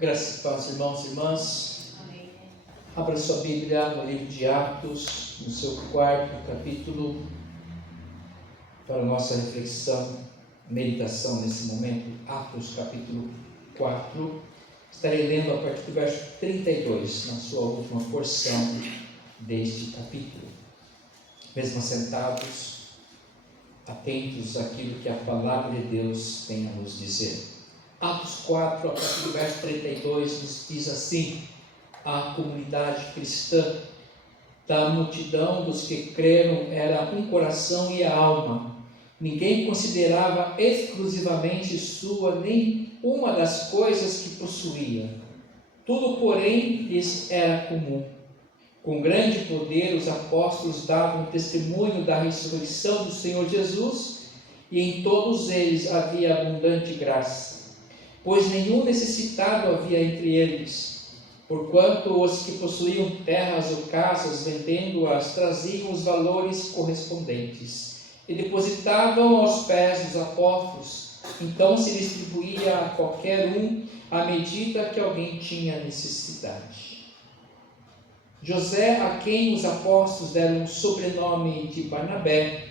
Graças e paz, irmãos e irmãs. Amém. Abra sua Bíblia no livro de Atos, no seu quarto capítulo, para a nossa reflexão, meditação nesse momento. Atos, capítulo 4. Estarei lendo a partir do verso 32, na sua última porção deste capítulo. Mesmo assentados, atentos àquilo que a palavra de Deus tem a nos dizer. Atos 4, a partir do verso 32, nos diz assim: a comunidade cristã da multidão dos que creram era um coração e alma. Ninguém considerava exclusivamente sua nem uma das coisas que possuía. Tudo, porém, lhes era comum. Com grande poder, os apóstolos davam testemunho da ressurreição do Senhor Jesus, e em todos eles havia abundante graça, pois nenhum necessitado havia entre eles, porquanto os que possuíam terras ou casas, vendendo-as, traziam os valores correspondentes e depositavam aos pés dos apóstolos. Então se distribuía a qualquer um à medida que alguém tinha necessidade. José, a quem os apóstolos deram o sobrenome de Barnabé,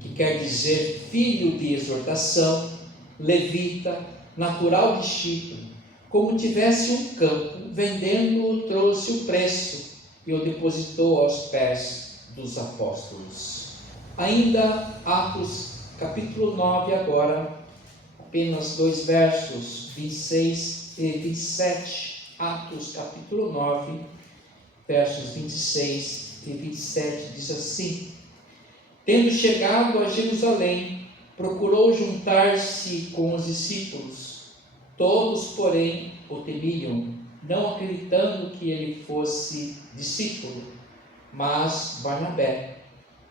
que quer dizer filho de exortação, levita, natural de Chipre, como tivesse um campo, vendendo-o, trouxe o preço e o depositou aos pés dos apóstolos. Ainda Atos capítulo 9 agora, apenas 2 versos, 26 e 27. Atos capítulo 9, versos 26 e 27, diz assim: tendo chegado a Jerusalém, procurou juntar-se com os discípulos. Todos, porém, o temiam, não acreditando que ele fosse discípulo. Mas Barnabé,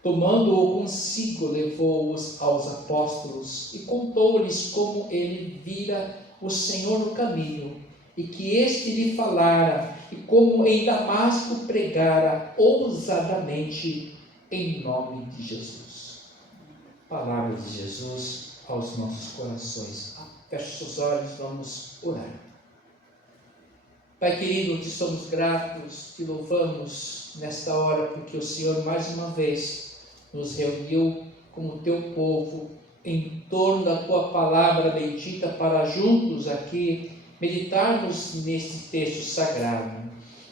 tomando-o consigo, levou-os aos apóstolos e contou-lhes como ele vira o Senhor no caminho, e que este lhe falara, e como em Damasco pregara ousadamente em nome de Jesus. Palavras de Jesus aos nossos corações. Feche seus olhos, vamos orar. Pai querido, te somos gratos, te louvamos nesta hora, porque o Senhor mais uma vez nos reuniu como teu povo em torno da tua palavra bendita, para juntos aqui meditarmos neste texto sagrado.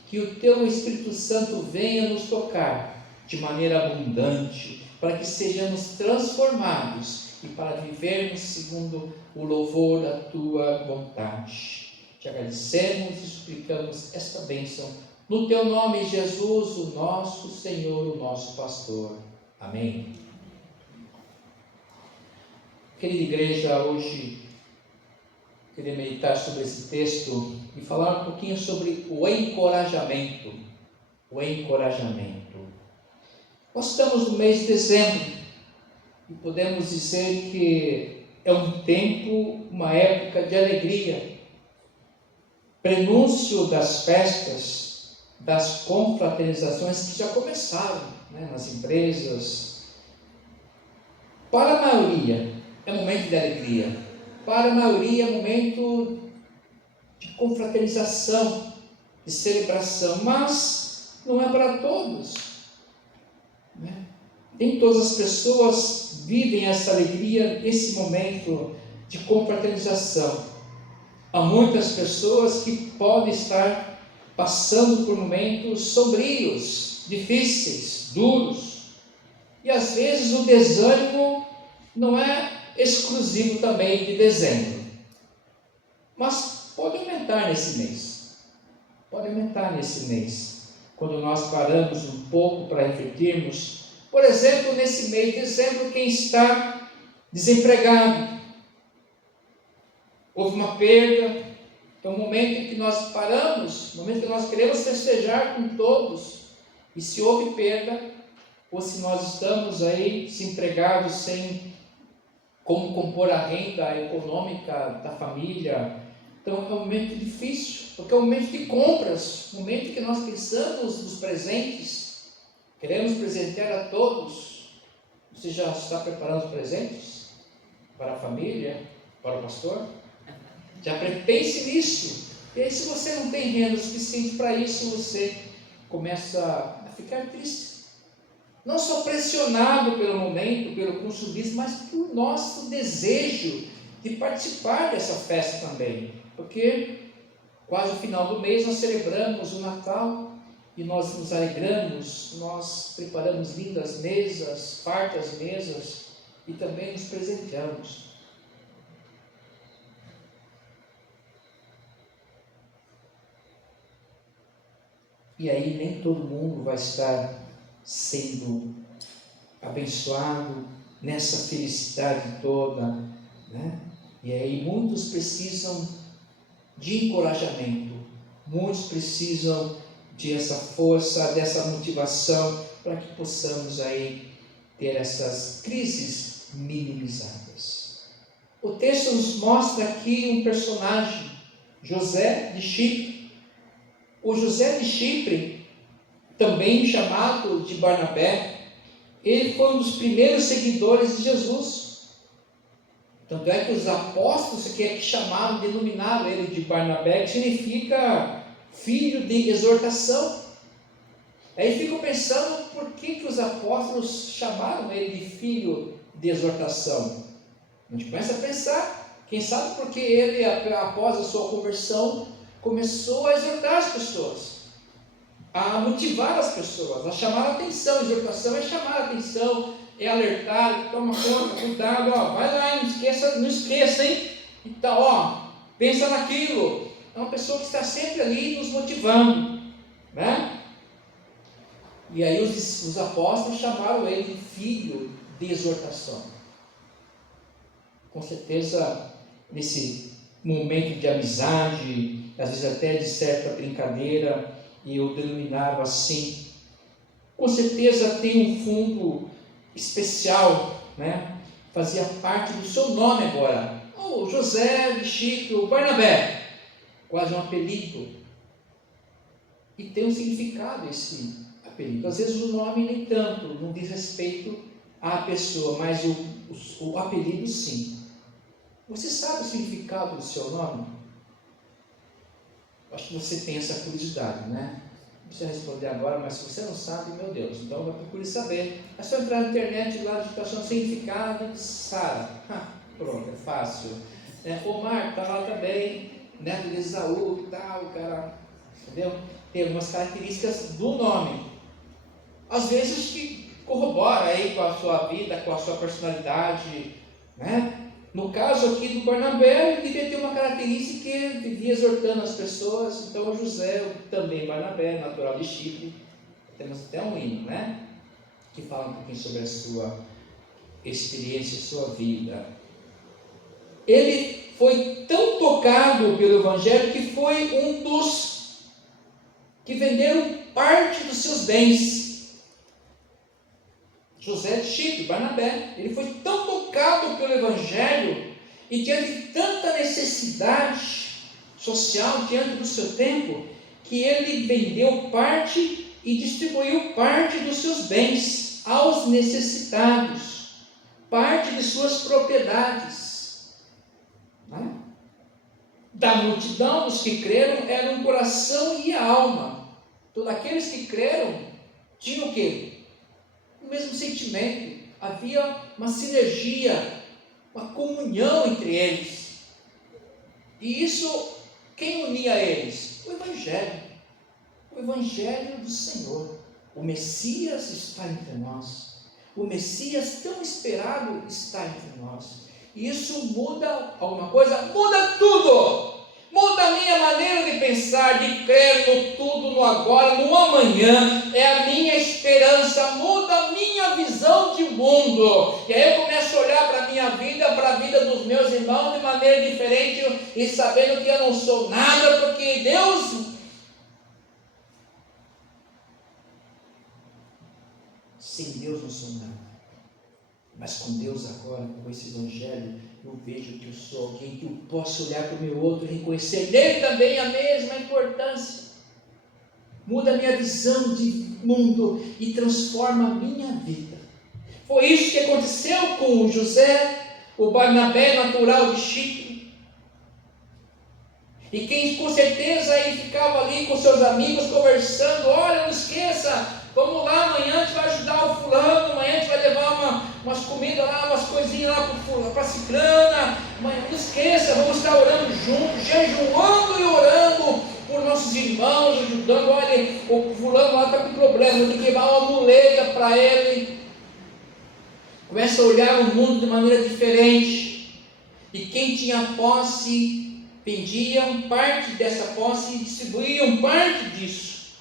Que o teu Espírito Santo venha nos tocar de maneira abundante, para que sejamos transformados e para vivermos segundo o louvor da tua vontade. Te agradecemos e suplicamos esta bênção no teu nome, Jesus, o nosso Senhor, o nosso pastor. Amém. Querida igreja, hoje queria meditar sobre esse texto e falar um pouquinho sobre o encorajamento. O encorajamento. Nós estamos no mês de dezembro e podemos dizer que é um tempo, uma época de alegria, prenúncio das festas, das confraternizações que já começaram, nas empresas. Para a maioria é momento de alegria, para a maioria é momento de confraternização, de celebração, mas não é para todos. Nem todas as pessoas vivem essa alegria, esse momento de confraternização. Há muitas pessoas que podem estar passando por momentos sombrios, difíceis, duros. E às vezes o desânimo não é exclusivo também de dezembro, mas pode aumentar nesse mês. Pode aumentar nesse mês, quando nós paramos um pouco para refletirmos. Por exemplo, nesse mês de dezembro, quem está desempregado, houve uma perda, é um momento em que nós paramos, um momento em que nós queremos festejar com todos, e se houve perda, ou se nós estamos aí desempregados, sem como compor a renda econômica da família, então é um momento difícil, porque é um momento de compras, um momento que nós pensamos nos presentes, queremos presentear a todos. Você já está preparando os presentes para a família, para o pastor? Já pense nisso. E aí, se você não tem renda suficiente para isso, você começa a ficar triste. Não só pressionado pelo momento, pelo consumismo, mas por nosso desejo de participar dessa festa também. Porque quase no final do mês nós celebramos o Natal e nós nos alegramos, nós preparamos lindas mesas, fartas mesas e também nos presenteamos. E aí nem todo mundo vai estar sendo abençoado nessa felicidade toda, né? E aí muitos precisam de encorajamento, muitos precisam de essa força, dessa motivação, para que possamos aí ter essas crises minimizadas. O texto nos mostra aqui um personagem, José de Chipre. O José de Chipre, também chamado de Barnabé, ele foi um dos primeiros seguidores de Jesus. Tanto é que os apóstolos que chamaram, denominaram ele de Barnabé, que significa filho de exortação. Aí fico pensando, por que os apóstolos chamaram ele de filho de exortação? A gente começa a pensar, quem sabe porque ele, após a sua conversão, começou a exortar as pessoas, a motivar as pessoas, a chamar a atenção. Exortação é chamar a atenção, é alertar, toma conta, cuidado, vai lá, não esqueça, hein? Então, pensa naquilo. É uma pessoa que está sempre ali nos motivando, né? E aí os apóstolos chamaram ele de filho de exortação. Com certeza, nesse momento de amizade, às vezes até de certa brincadeira, e eu denominava assim, com certeza tem um fundo especial, né? Fazia parte do seu nome agora, o José de Chipre, o Barnabé, quase um apelido, e tem um significado esse apelido. Às vezes o nome nem tanto, não diz respeito à pessoa, mas o apelido sim. Você sabe o significado do seu nome? Acho que você tem essa curiosidade, né? Não precisa responder agora, mas se você não sabe, meu Deus, então vai procurar saber. É só entrar na internet lá, digitação significado de Sara. Pronto, é fácil. Omar está lá também, neto de Esaú e tal, o cara, entendeu? Tem algumas características do nome. Às vezes que corrobora aí com a sua vida, com a sua personalidade, né? No caso aqui do Barnabé, ele devia ter uma característica que ele vivia exortando as pessoas. Então, o José, também Barnabé, natural de Chipre, temos até um hino, né? Que fala um pouquinho sobre a sua experiência, a sua vida. Ele foi tão tocado pelo Evangelho que foi um dos que venderam parte dos seus bens. José de Chipre, Barnabé, ele foi tão tocado pelo Evangelho e diante de tanta necessidade social diante do seu tempo, que ele vendeu parte e distribuiu parte dos seus bens aos necessitados, parte de suas propriedades. Né? Da multidão, os que creram eram o coração e a alma. Todos aqueles que creram tinham o quê? O mesmo sentimento, havia uma sinergia, uma comunhão entre eles. E isso, quem unia eles? O Evangelho do Senhor. O Messias está entre nós. O Messias tão esperado está entre nós. E isso muda alguma coisa? Muda tudo! Muda a minha maneira de pensar, de crer no tudo, no agora, no amanhã. É a minha esperança, muda a minha visão de mundo. E aí eu começo a olhar para a minha vida, para a vida dos meus irmãos de maneira diferente e sabendo que eu não sou nada, porque Deus... Sem Deus não sou nada. Mas com Deus agora, com esse Evangelho, eu vejo que eu sou alguém que eu posso olhar para o meu outro e reconhecer nele também a mesma importância. Muda a minha visão de mundo e transforma a minha vida. Foi isso que aconteceu com o José, o Barnabé natural de Chipre. E quem com certeza aí ficava ali com seus amigos conversando, olha, não esqueça, vamos lá, amanhã a gente vai ajudar o fulano, amanhã a gente vai levar umas comidas lá, umas coisinhas lá para a ciclana, amanhã não esqueça, vamos estar orando juntos, jejuando e orando por nossos irmãos, ajudando, olha, o fulano lá está com problema, tem que levar uma muleta para ele. Começa a olhar o mundo de maneira diferente, e quem tinha posse, vendiam parte dessa posse e distribuíam parte disso.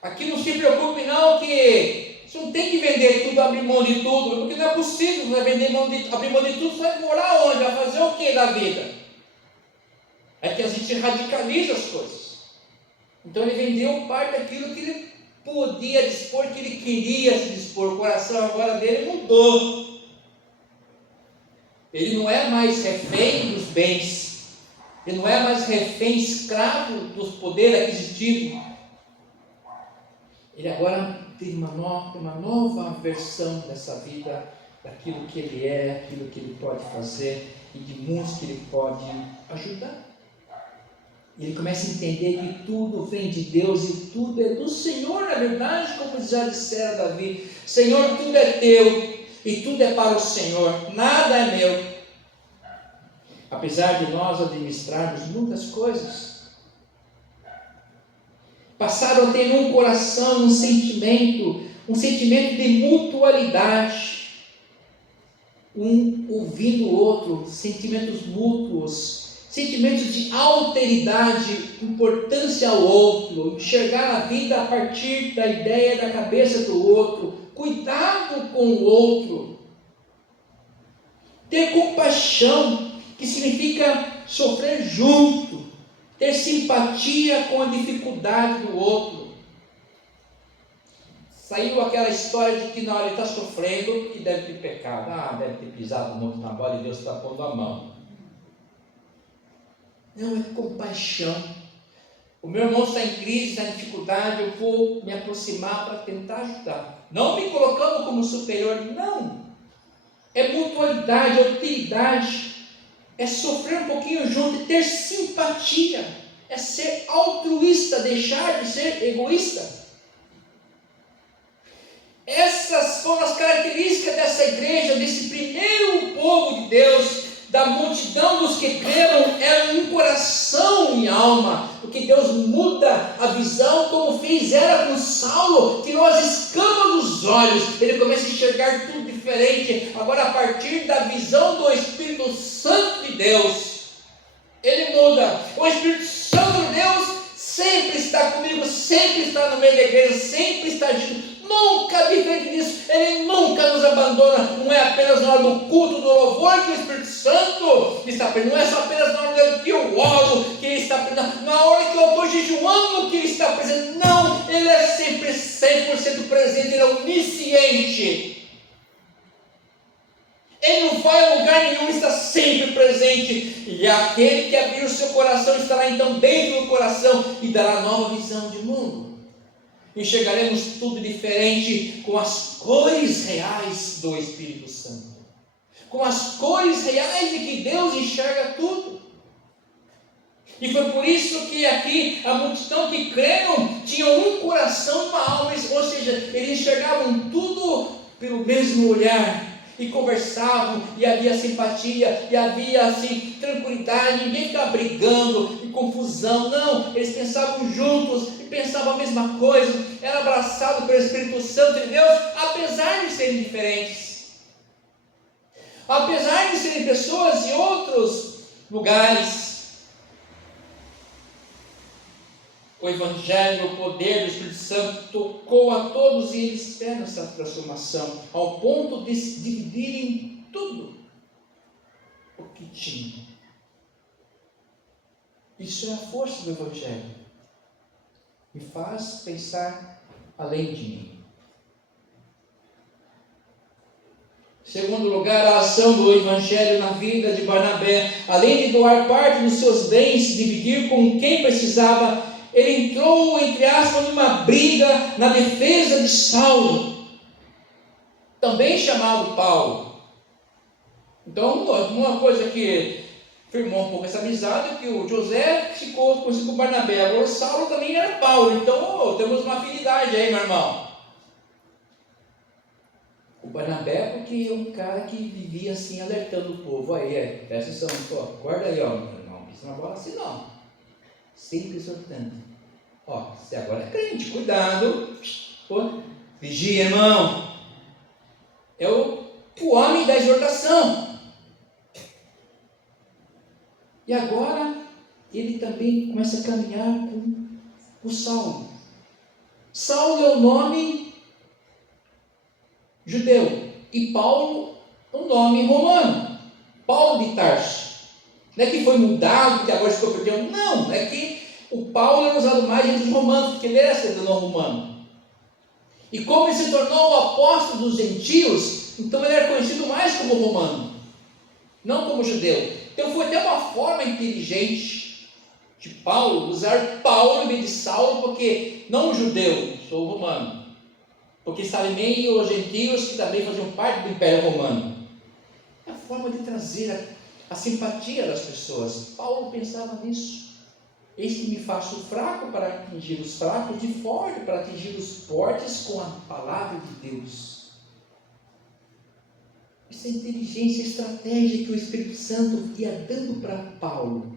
Aqui não se preocupe não, que você não tem que vender tudo, abrir mão de tudo, porque não é possível, você vai abrir mão de tudo, você vai morar onde? Vai fazer o que da vida? É que a gente radicaliza as coisas. Então ele vendeu parte daquilo que ele podia dispor, que ele queria se dispor. O coração agora dele mudou. Ele não é mais refém dos bens, ele não é mais refém, escravo do poder aquisitivo. Ele agora tem uma nova versão dessa vida, daquilo que ele é, aquilo que ele pode fazer e de muitos que ele pode ajudar. Ele começa a entender que tudo vem de Deus e tudo é do Senhor, na verdade, como já dissera Davi: Senhor, tudo é teu e tudo é para o Senhor, nada é meu. Apesar de nós administrarmos muitas coisas, passaram a ter no coração um sentimento de mutualidade, um ouvindo o outro, sentimentos mútuos, sentimentos de alteridade, importância ao outro, enxergar a vida a partir da ideia da cabeça do outro, cuidado com o outro, ter compaixão, que significa sofrer junto, ter simpatia com a dificuldade do outro. Saiu aquela história de que na hora ele está sofrendo, que deve ter pecado, deve ter pisado muito na bola e Deus está pondo a mão. Não, é compaixão. O meu irmão está em crise, está em dificuldade, eu vou me aproximar para tentar ajudar. Não me colocando como superior, não. É mutualidade, é utilidade, é sofrer um pouquinho junto e ter simpatia, é ser altruísta, deixar de ser egoísta. Essas foram as características dessa igreja, desse primeiro povo de Deus, da multidão dos que creram. Era um coração e alma, porque Deus muda a visão, como fizera com Saulo, tirou as escamas dos olhos, ele começa a enxergar tudo diferente, agora a partir da visão do Espírito Santo de Deus, ele muda. O Espírito Santo de Deus sempre está comigo, sempre está no meio da igreja, sempre está junto. Nunca diferente disso, Ele nunca nos abandona. Não é apenas na hora do culto, do louvor que o Espírito Santo está presente. Não é só apenas na hora que eu oro que Ele está presente. Na hora que eu estou jejuando que Ele está presente. Não, Ele é sempre 100% presente. Ele é onisciente. Ele não vai a lugar nenhum, está sempre presente. E aquele que abrir o seu coração estará então dentro do coração e dará nova visão de mundo. Enxergaremos tudo diferente, com as cores reais do Espírito Santo, com as cores reais de que Deus enxerga tudo. E foi por isso que aqui a multidão que creram tinha um coração e uma alma, ou seja, eles enxergavam tudo pelo mesmo olhar, e conversavam, e havia simpatia, e havia assim tranquilidade, ninguém ficava brigando, e confusão. Não, eles pensavam juntos, e pensavam a mesma coisa, eram abraçados pelo Espírito Santo de Deus, apesar de serem diferentes, apesar de serem pessoas de outros lugares. O Evangelho, o poder do Espírito Santo tocou a todos, e eles tiveram essa transformação, ao ponto de se dividirem tudo o que tinham. Isso é a força do Evangelho, me faz pensar além de mim. Em segundo lugar, a ação do Evangelho na vida de Barnabé, além de doar parte dos seus bens, dividir com quem precisava, ele entrou, entre aspas, numa briga na defesa de Saulo, também chamado Paulo. Então, uma coisa que firmou um pouco essa amizade, que o José ficou com o Barnabé. Agora o Saulo também era Paulo, então temos uma afinidade aí, meu irmão. O Barnabé porque é um cara que vivia assim, alertando o povo. Aí, presta atenção, pô, acorda aí, ó, meu irmão, isso não é bola assim não. Sempre exortando. Ó, você agora é crente, cuidado. Pô, vigia, irmão. É o homem da exortação. E agora ele também começa a caminhar com o Saulo. Saulo é o nome judeu e Paulo o nome romano. Paulo de Tarso. Não é que foi mudado, que agora se converteu. Não, é que o Paulo era usado mais entre os romanos, porque ele era cidadão romano. E como ele se tornou o apóstolo dos gentios, então ele era conhecido mais como romano, não como judeu. Então foi até uma forma inteligente de Paulo usar Paulo em vez de Saulo, porque não judeu, sou romano, porque estava em meio aos gentios que também faziam parte do Império Romano. É a forma de trazer a simpatia das pessoas. Paulo pensava nisso. Eis que me faço fraco para atingir os fracos, e forte para atingir os fortes com a palavra de Deus. Essa inteligência, estratégia que o Espírito Santo ia dando para Paulo,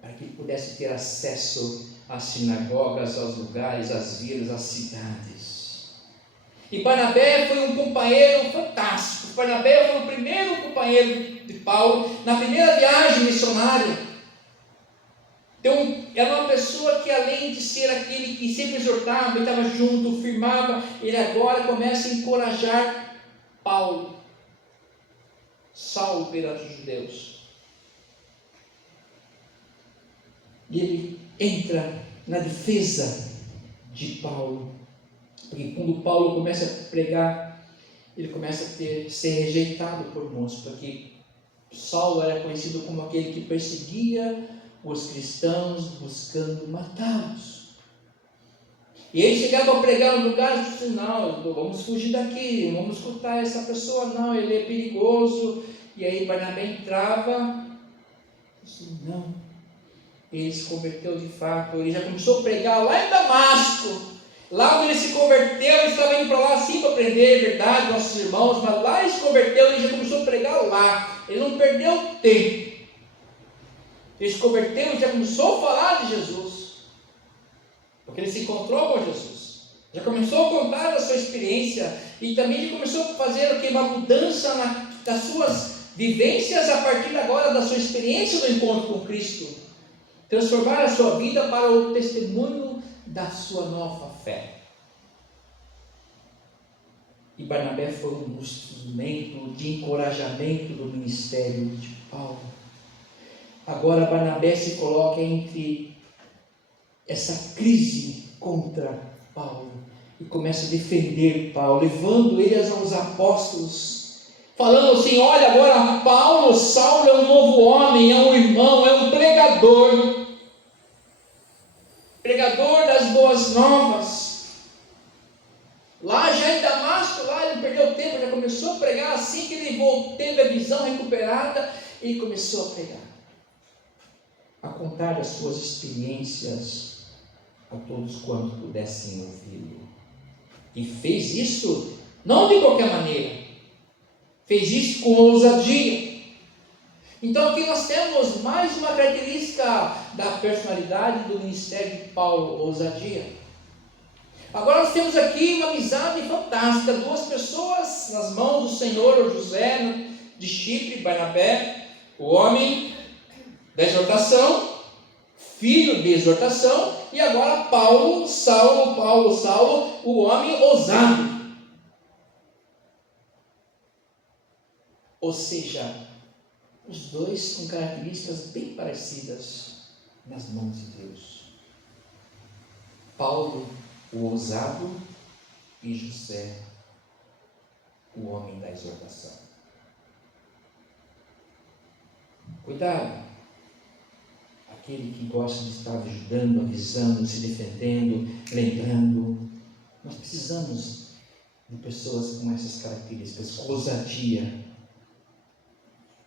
para que ele pudesse ter acesso às sinagogas, aos lugares, às vilas, às cidades. E Barnabé foi um companheiro fantástico. Barnabé foi o primeiro companheiro de Paulo na primeira viagem missionária. Então, era uma pessoa que, além de ser aquele que sempre exortava, ele estava junto, firmava, ele agora começa a encorajar Paulo, Saulo perante os judeus. E ele entra na defesa de Paulo, porque quando Paulo começa a pregar, ele começa a ser rejeitado por muitos, porque Saulo era conhecido como aquele que perseguia os cristãos, buscando matá-los. E ele chegava a pregar no lugar e disse: não, vamos fugir daqui, vamos escutar essa pessoa, não, ele é perigoso. E aí Barnabé entrava e disse: não, ele se converteu de fato. Ele já começou a pregar lá em Damasco. Lá onde ele se converteu, ele estava indo para lá assim para aprender a verdade, nossos irmãos, mas lá ele se converteu, ele já começou a pregar lá. Ele não perdeu tempo. Ele se converteu e já começou a falar de Jesus, porque ele se encontrou com Jesus, já começou a contar a sua experiência, e também já começou a fazer uma mudança das suas vivências a partir agora da sua experiência do encontro com Cristo, transformar a sua vida para o testemunho da sua nova fé. E Barnabé foi um instrumento de encorajamento do ministério de Paulo. Agora Barnabé se coloca entre essa crise contra Paulo e começa a defender Paulo, levando ele aos apóstolos, falando assim: olha, agora Paulo, Saulo é um novo homem, é um irmão, é um pregador das boas novas. Lá já em Damasco, lá ele perdeu tempo, já começou a pregar. Assim que ele teve a visão recuperada, ele começou a pregar, a contar as suas experiências a todos quantos pudessem ouvi-lo. E fez isso não de qualquer maneira, fez isso com ousadia. Então aqui nós temos mais uma característica da personalidade do ministério de Paulo: ousadia. Agora nós temos aqui uma amizade fantástica, duas pessoas nas mãos do Senhor, o José de Chipre, Barnabé, o homem da exortação, filho de exortação, e agora Paulo, Saulo, o homem ousado. Ou seja, os dois com características bem parecidas nas mãos de Deus. Paulo, o ousado, e José, o homem da exortação. Cuidado, aquele que gosta de estar ajudando, avisando, se defendendo, lembrando. Nós precisamos de pessoas com essas características, com ousadia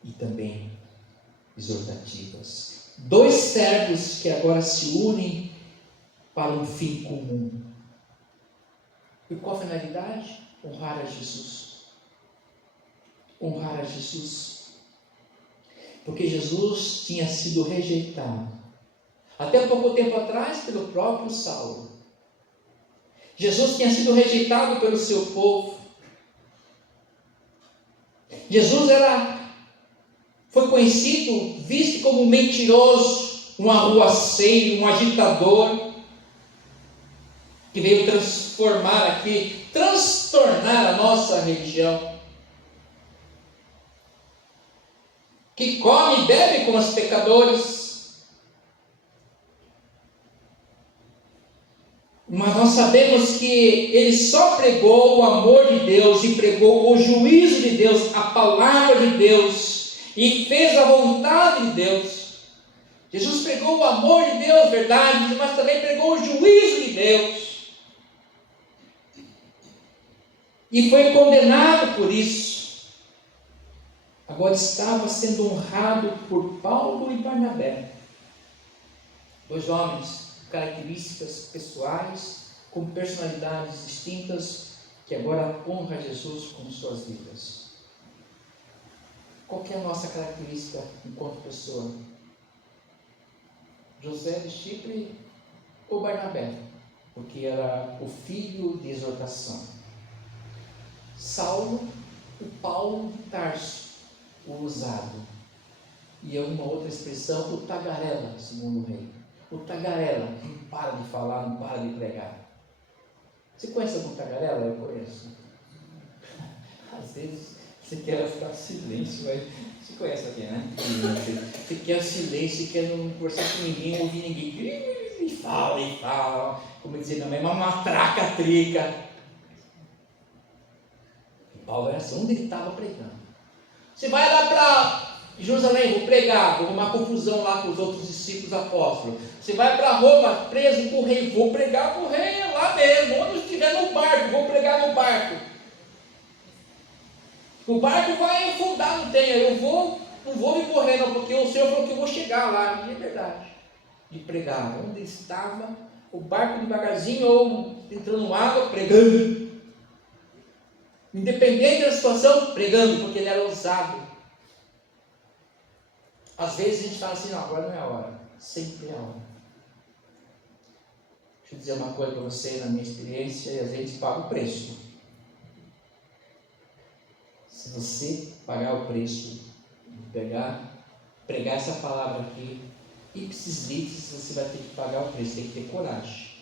e também exortativas. Dois servos que agora se unem para um fim comum. E qual a finalidade? Honrar a Jesus. Honrar a Jesus. Porque Jesus tinha sido rejeitado, até pouco tempo atrás, pelo próprio Saulo. Jesus tinha sido rejeitado pelo seu povo. Jesus foi conhecido, visto como um mentiroso, um arruaceiro, um agitador, que veio transtornar a nossa religião, que come e bebe com os pecadores. Mas nós sabemos que ele só pregou o amor de Deus e pregou o juízo de Deus, a palavra de Deus, e fez a vontade de Deus. Jesus pregou o amor de Deus, verdade, mas também pregou o juízo de Deus. E foi condenado por isso. Agora estava sendo honrado por Paulo e Barnabé, dois homens, características pessoais, com personalidades distintas, que agora honram Jesus com suas vidas. Qual que é a nossa característica enquanto pessoa? José de Chipre ou Barnabé? Porque era o filho de exortação. Saulo, o Paulo de Tarso, o ousado. E uma outra expressão, o tagarela, segundo o rei. O tagarela, que não para de falar, não para de pregar. Você conhece algum tagarela? Eu conheço. Às vezes você quer ficar em silêncio, mas você conhece alguém, né? Você quer silêncio, quer não conversar com ninguém, ouvir ninguém. E fala. Como dizer, não, é uma matraca trica. E Paulo era assim, onde ele estava pregando. Você vai lá para Jerusalém, vou pregar, vou arrumar confusão lá com os outros discípulos apóstolos. Você vai para Roma, preso com o rei, vou pregar com o rei lá mesmo, onde estiver no barco, vou pregar no barco. O barco vai afundar, não tem, eu não vou me correr não, porque o Senhor falou que eu vou chegar lá, e é verdade. E pregar, onde estava, o barco devagarzinho ou entrando no água, pregando. Independente da situação, pregando, porque ele era ousado. Às vezes a gente fala assim, não, agora não é a hora. Sempre é a hora. Deixa eu dizer uma coisa para você, na minha experiência, e a gente paga o preço. Se você pagar o preço de pregar essa palavra aqui, ipsis litis, você vai ter que pagar o preço, tem que ter coragem.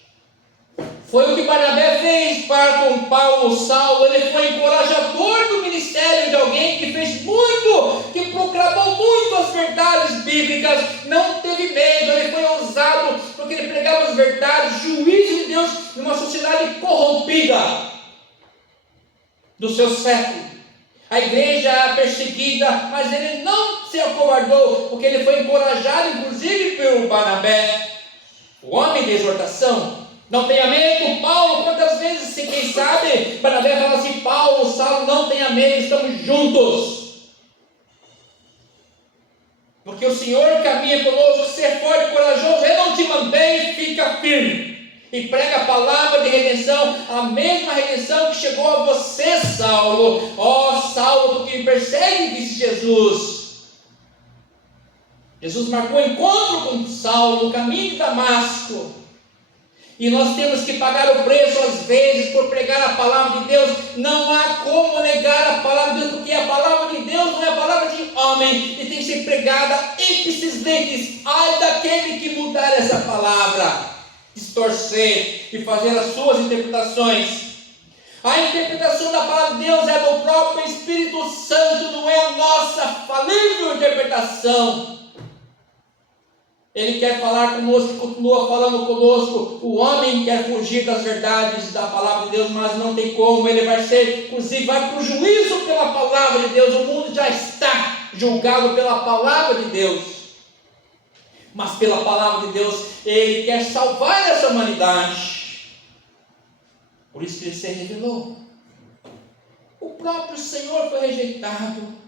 Foi o que Barnabé fez para com Paulo, Saulo. Ele foi encorajador do ministério de alguém que fez muito, que proclamou muito as verdades bíblicas, não teve medo, ele foi ousado, porque ele pregava as verdades, juízo de Deus numa sociedade corrompida do seu século. A igreja perseguida, mas ele não se acovardou, porque ele foi encorajado, inclusive pelo Barnabé, o homem de exortação. Não tenha medo, Paulo, quantas vezes, se quem sabe, Barnabé fala assim, Paulo, Saulo, não tenha medo, estamos juntos. Porque o Senhor caminha conosco, ser forte e corajoso, eu não te mandei, fica firme. E prega a palavra de redenção, a mesma redenção que chegou a você, Saulo. Ó Saulo, tu que me persegue, disse Jesus. Jesus marcou o encontro com Saulo no caminho de Damasco. E nós temos que pagar o preço às vezes por pregar a palavra de Deus. Não há como negar a palavra de Deus, porque a palavra de Deus não é a palavra de homem, e tem que ser pregada ipsis litis. Ai daquele que mudar essa palavra, distorcer e fazer as suas interpretações. A interpretação da palavra de Deus é do próprio Espírito Santo, não é a nossa falível interpretação. Ele quer falar conosco, continua falando conosco. O homem quer fugir das verdades da palavra de Deus, mas não tem como. Ele vai ser, inclusive, vai para o juízo pela palavra de Deus. O mundo já está julgado pela palavra de Deus, mas pela palavra de Deus, ele quer salvar essa humanidade. Por isso que ele se revelou. O próprio Senhor foi rejeitado.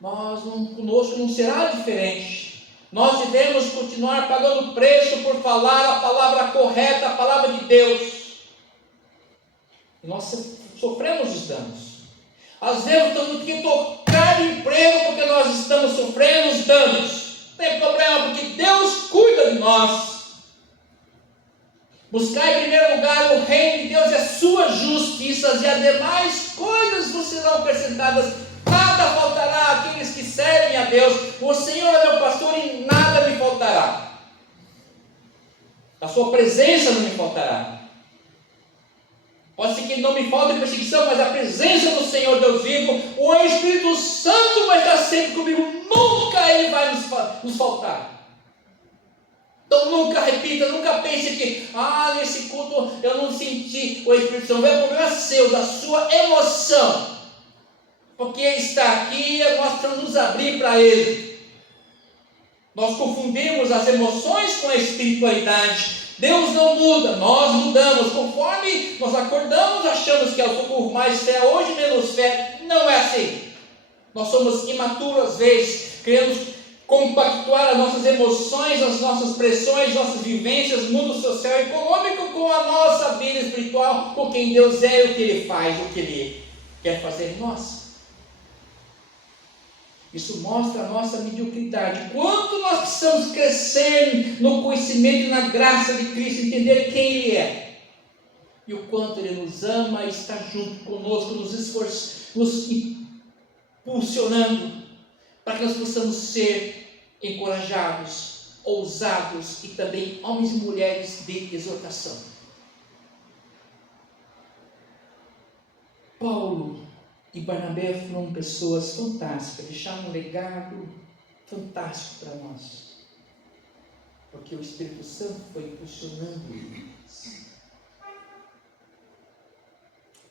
Conosco não será diferente. Nós devemos continuar pagando preço por falar a palavra correta, a palavra de Deus. E nós sofremos os danos. Às vezes temos que tocar emprego porque nós estamos sofrendo os danos. Não tem problema, porque Deus cuida de nós. Buscar em primeiro lugar o reino de Deus e a sua justiça, e as demais coisas vos serão acrescentadas. Nada faltará àqueles que servem a Deus. O Senhor é meu pastor e nada me faltará. A sua presença não me faltará. Pode ser que não me falte perseguição, mas a presença do Senhor Deus vivo, o Espírito Santo vai estar sempre comigo. Nunca Ele vai nos faltar. Então nunca repita, nunca pense que nesse culto eu não senti o Espírito Santo. É problema seu, da sua emoção. Porque Ele está aqui e nós precisamos nos abrir para Ele. Nós confundimos as emoções com a espiritualidade. Deus não muda, nós mudamos. Conforme nós acordamos, achamos que é o pouco mais fé, hoje menos fé. Não é assim. Nós somos imaturos às vezes, queremos compactuar as nossas emoções, as nossas pressões, nossas vivências, mundo social e econômico com a nossa vida espiritual, com quem Deus é e o que Ele faz, o que Ele quer fazer em nós. Isso mostra a nossa mediocridade. Quanto nós precisamos crescer no conhecimento e na graça de Cristo, entender quem Ele é. E o quanto Ele nos ama e está junto conosco, nos impulsionando, para que nós possamos ser encorajados, ousados e também homens e mulheres de exortação. Paulo e Barnabé foram pessoas fantásticas, deixaram um legado fantástico para nós, porque o Espírito Santo foi impulsionando eles.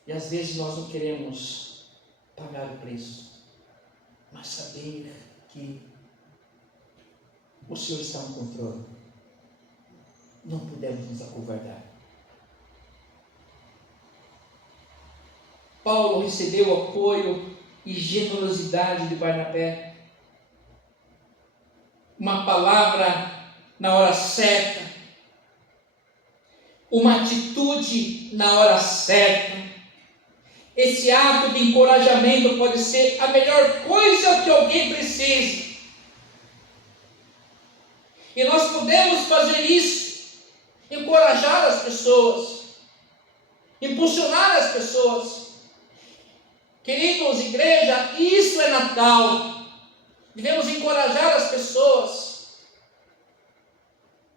E às vezes nós não queremos pagar o preço, mas saber que o Senhor está no controle. Não podemos nos acovardar. Paulo recebeu o apoio e generosidade de Barnabé. Uma palavra na hora certa. Uma atitude na hora certa. Esse ato de encorajamento pode ser a melhor coisa que alguém precisa. E nós podemos fazer isso, encorajar as pessoas, impulsionar as pessoas. Queridos, igreja, isso é Natal. Devemos encorajar as pessoas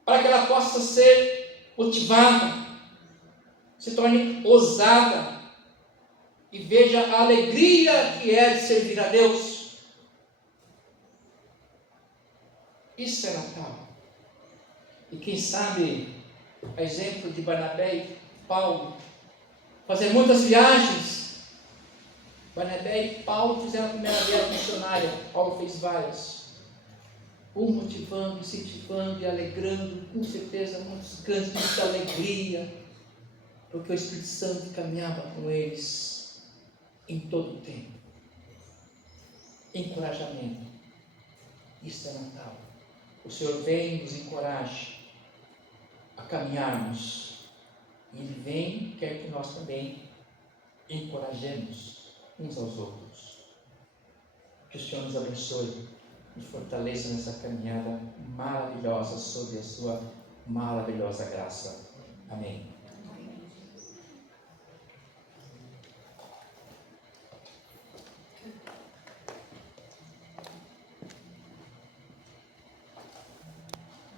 para que ela possa ser motivada, se torne ousada e veja a alegria que é de servir a Deus. Isso é Natal. E quem sabe, a exemplo de Barnabé e Paulo, fazer muitas viagens. Barnabé e Paulo fizeram a primeira viagem missionária, Paulo fez várias. Um motivando, incentivando e alegrando, com certeza muitos grandes, muita alegria, porque o Espírito Santo caminhava com eles em todo o tempo. Encorajamento. Isso é Natal. O Senhor vem e nos encoraja a caminharmos. E Ele vem e quer que nós também encorajemos uns aos outros. Que o Senhor nos abençoe e fortaleça nessa caminhada maravilhosa sob a sua maravilhosa graça. Amém.